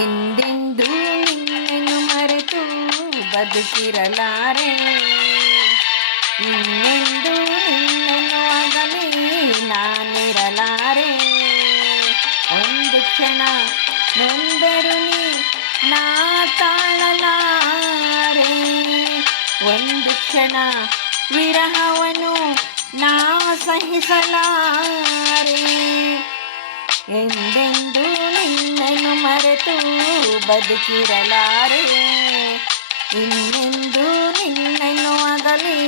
ಎಂದೆಂದೂ ನಿನ್ನನ್ನು ಮರೆತು ಬದುಕಿರಲಾರೆ. ಇನ್ನೆಂದೂ ನಿನ್ನನ್ನು ಅಗಲಿ ನಾನಿರಲಾರೆ. ಒಂದು ಕ್ಷಣ ನೊಂದರು ನೀ ನಾ ತಾಳಲಾರೆ. ಒಂದು ಕ್ಷಣ ವಿರಹವನು ನಾ ಸಹಿಸಲಾರೆ. ಎಂದೆಂದೂ ನಿನ್ನನ್ನು ಮರೆತು ಬದುಕಿರಲಾರೆ. ಇನ್ನೆಂದೂ ನಿನ್ನನ್ನು ಅಗಲಿ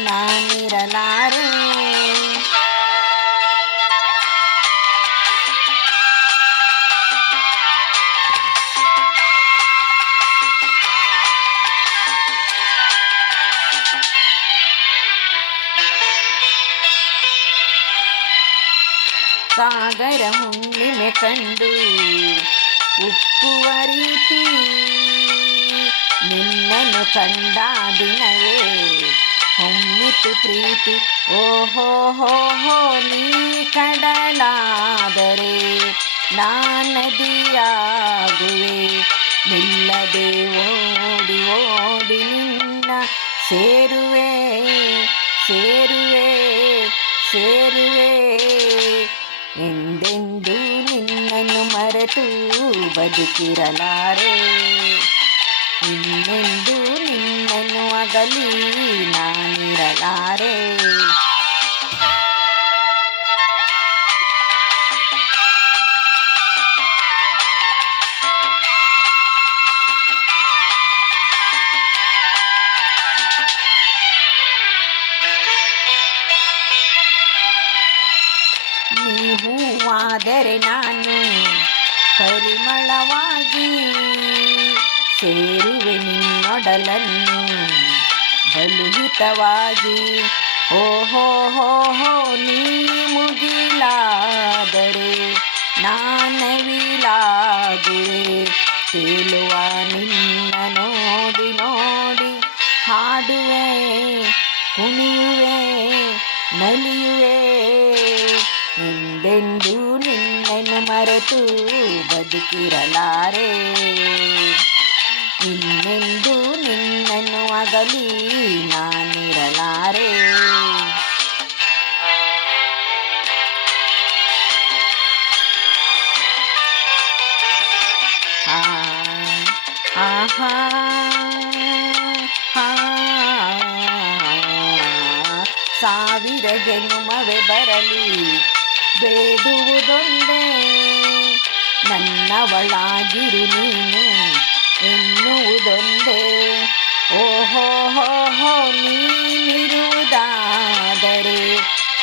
ನಾನಿರಲಾರೆ. ಸಾಗರ ಹುಣ್ಣಿಮೆ ಕಂಡು ಉಕ್ಕುವ ರೀತಿ ನಿನ್ನನ್ನು ಕಂಡ ದಿನವೇ ಹೊಮ್ಮಿತು ಪ್ರೀತಿ. ಓಹೋ ಹೋ ಹೋ ನೀ ಕಡಲಾದರೆ ನಾ ನದಿಯಾಗುವೆ. ನಿಲ್ಲದೆ ಓಡಿ ಓಡಿ ನಿನ್ನ ಸೇರುವೆ ಸೇರುವೆ ಸೇರುವೆ. ಎಂದೆಂದೂ ನಿನ್ನನ್ನು ಮರೆತು ಬದುಕಿರಲಾರೆ. ಇನ್ನೆಂದೂ ನಿನ್ನನ್ನು ಅಗಲಿ ನಾನಿರಲಾರೆ. ನೀ ಹೂವಾದರೆ ನಾನು ಪರಿಮಳವಾಗಿ ಸೇರುವೆ ನಿನ್ನೊಡಲನ್ನು ಬಲುಹಿತವಾಗಿ. ಓಹೋ ಹೋ ಹೋ ನೀ ಮುಗಿಲಾದರೆ ನಾನವಿಲಾಗುವೆ. ತೇಲುವ ನಿನ್ನ ನೋಡಿ ನೋಡಿ ಹಾಡುವೆ ಕುಣಿಯುವೆ ನಲಿಯುವೆ. ಎಂದೆಂದೂ ನಿನ್ನನ್ನು ಮರೆತು ಬದುಕಿರಲಾರೆ. ಇನ್ನೆಂದೂ ನಿನ್ನನ್ನು ಅಗಲಿ ನಾನಿರಲಾರೆ. ಆಹಾ ಸಾವಿರ ಜನ್ಮವೇ ಬರಲಿ ಬೇಡುವುದೊಂದೇ, ನನ್ನವಳಾಗಿರು ನೀನು ಎನ್ನುವುದೊಂದೇ. ಓಹೋ ಹೋ ಹೋ ನೀನಿರುವುದಾದರೆ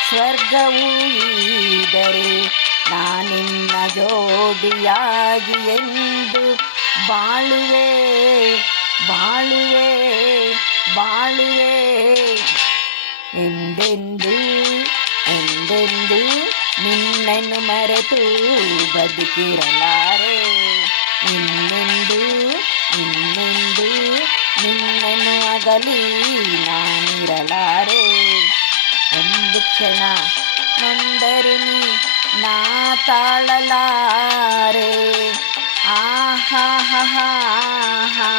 ಸ್ವರ್ಗವೂ ಈದರೆ ನಾನಿನ್ನ ಜೋಡಿಯಾಗಿ ಎಂದು ಬಾಳುವೆ ಬಾಳುವೆ ಬಾಳುವೆ. ಎಂದೆಂದೂ ಎಂದೆಂದೂ ನಿನ್ನನ್ನು ಮರೆತು ಬದುಕಿರಲಾರೆ. ಇನ್ನೆಂದೂ ಇನ್ನೆಂದೂ ನಿನ್ನನ್ನು ಅಗಲಿ ನಾನಿರಲಾರೆ. ಒಂದು ಕ್ಷಣ ನೊಂದರು ನೀ ನಾ ತಾಳಲಾರೆ. ಆಹಾ ಹಾ ಹಾ ಹಾ